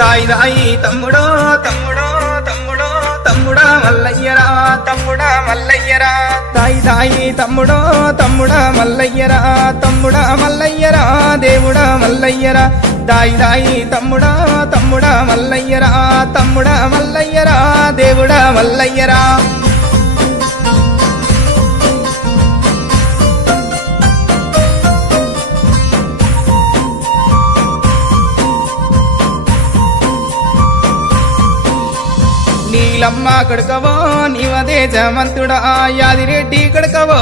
దాయి దాయి తమ్ముడో తమ్ముడో తమ్ముడో తమ్ముడా మల్లయ్యరా తమ్ముడా మల్లయ్యరా దాయి దాయి తమ్ముడో తమ్ముడా మల్లయ్యరా తమ్ముడా మల్లయ్యరా దేవుడా మల్లయ్యరా దాయి దాయి తమ్ముడా తమ్ముడా మల్లయ్యరా తమ్ముడా మల్లయ్యరా దేవుడా మల్లయ్యరా నీలమ్మ కడుకవో నీవదే జమంతుడా యాదిరెడ్డి కడుకవో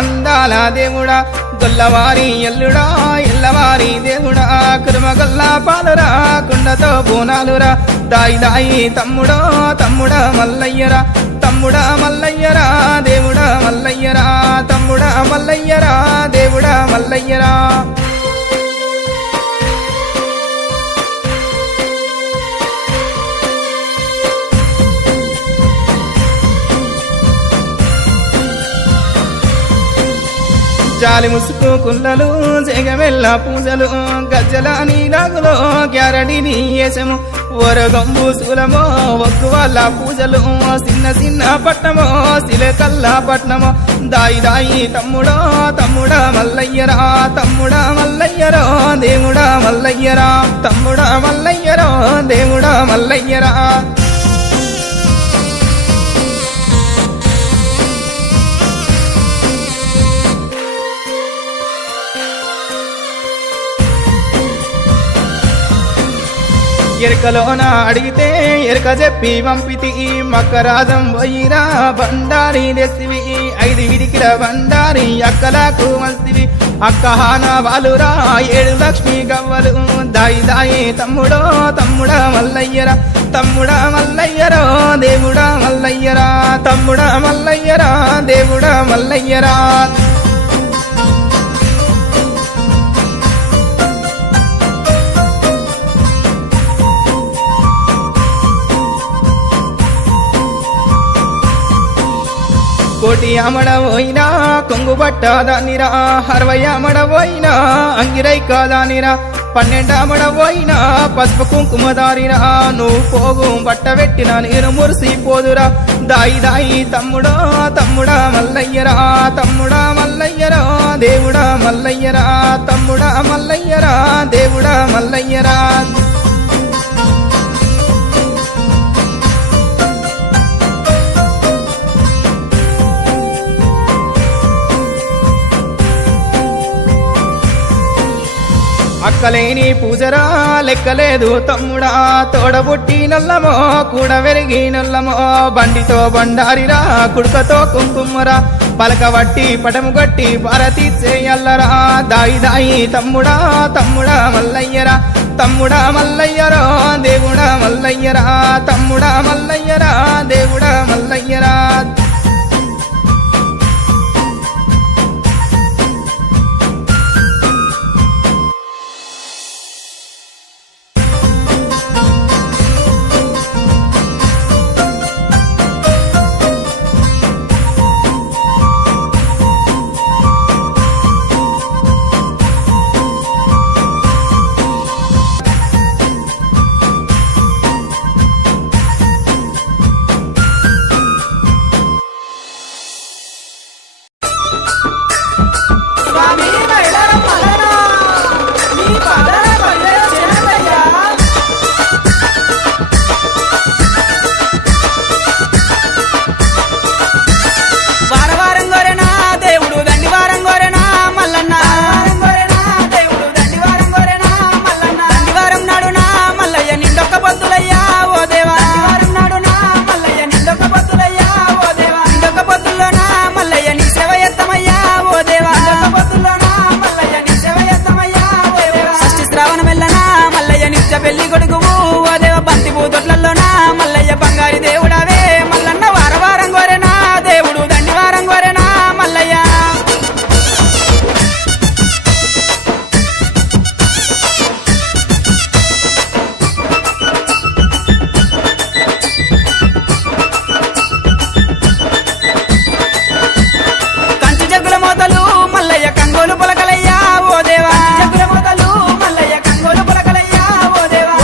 అందాల దేవుడా గొల్లవారి ఎల్లుడా ఎల్లవారి దేవుడా కురుమగొల్ల పాలురా కుండతో బోనాలురా దాయి దాయి తమ్ముడో తమ్ముడా మల్లయ్యరా తమ్ముడా మల్లయ్యరా దేవుడా మల్లయ్యరా తమ్ముడా మల్లయ్యరా దేవుడా మల్లయ్యరా జాలి ముసుకు కుల్లలు జగమెల్ల పూజలు గజ్జల నీలాగులో గ్యారడిని వేసము వరగంబు శూలమో ఒగ్గు వాళ్ళ పూజలు చిన్న చిన్న పట్నమో సిలకల్ల పట్నమో దాయి దాయి తమ్ముడో తమ్ముడా మల్లయ్యరా తమ్ముడా మల్లయ్యరో దేవుడా మల్లయ్యరా తమ్ముడా మల్లయ్యరో దేవుడా మల్లయ్యరా ఎరకలోన అడిగితే ఎరక చెప్పి పంపితి మకరాజం పోయిరా బండారి తెస్తివి 5 విడికిల బండారి అక్కలకు మస్తివి అక్కహాన వాలురా 7 లక్ష్మి గవ్వలు దాయి దాయి తమ్ముడో తమ్ముడా మల్లయ్యరా తమ్ముడా మల్లయ్యరో దేవుడా మల్లయ్యరా తమ్ముడా మల్లయ్యరా దేవుడా మల్లయ్యరా కోటి అమడవోయినా కొంగు పట్టదానిరా 60 అమడవోయినా అంగిరై కాదానిరా 12 అమడవోయినా పసుపు కుంకుమదారిరా నువ్వు పోగు బట్ట పెట్టిన నేను మురిసిపోదురా దాయి దాయి తమ్ముడో తమ్ముడా మల్లయ్యరా తమ్ముడా మల్లయ్యరా దేవుడా మల్లయ్యరా తమ్ముడా మల్లయ్యరా దేవుడా మల్లయ్యరా అక్కలేని పూజరా లెక్కలేదు తమ్ముడా తోడబుట్టి నల్లమో కూడా వెరిగి నల్లమో బండితో బండారిరా కుడుకతో కుంకుమరా పలకబట్టి పటము గట్టి భారతి చేయల్లరా దాయి దాయి తమ్ముడా తమ్ముడా మల్లయ్యరా తమ్ముడా మల్లయ్యరో దేవుడా మల్లయ్యరా తమ్ముడా మల్లయ్యరా దేవుడా మల్లయ్యరా పెళ్లి కొడుకువు ఓ దేవ బంతి పూతొట్లలోనా మల్లయ్య బంగారి దేవుడవే మల్లన్న వారవారం గోరెనా దేవుడు దండివారం గోరెనా మల్లయ్య కంచి జగ్గుల మోతలు మల్లయ్య కంగోలు పొలకలయ్యా ఓ దేవా జగ్గుల మోతలు మల్లయ్య కంగోలు పొలకలయ్యా ఓ దేవా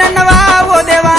నన్నవా ఓ దేవా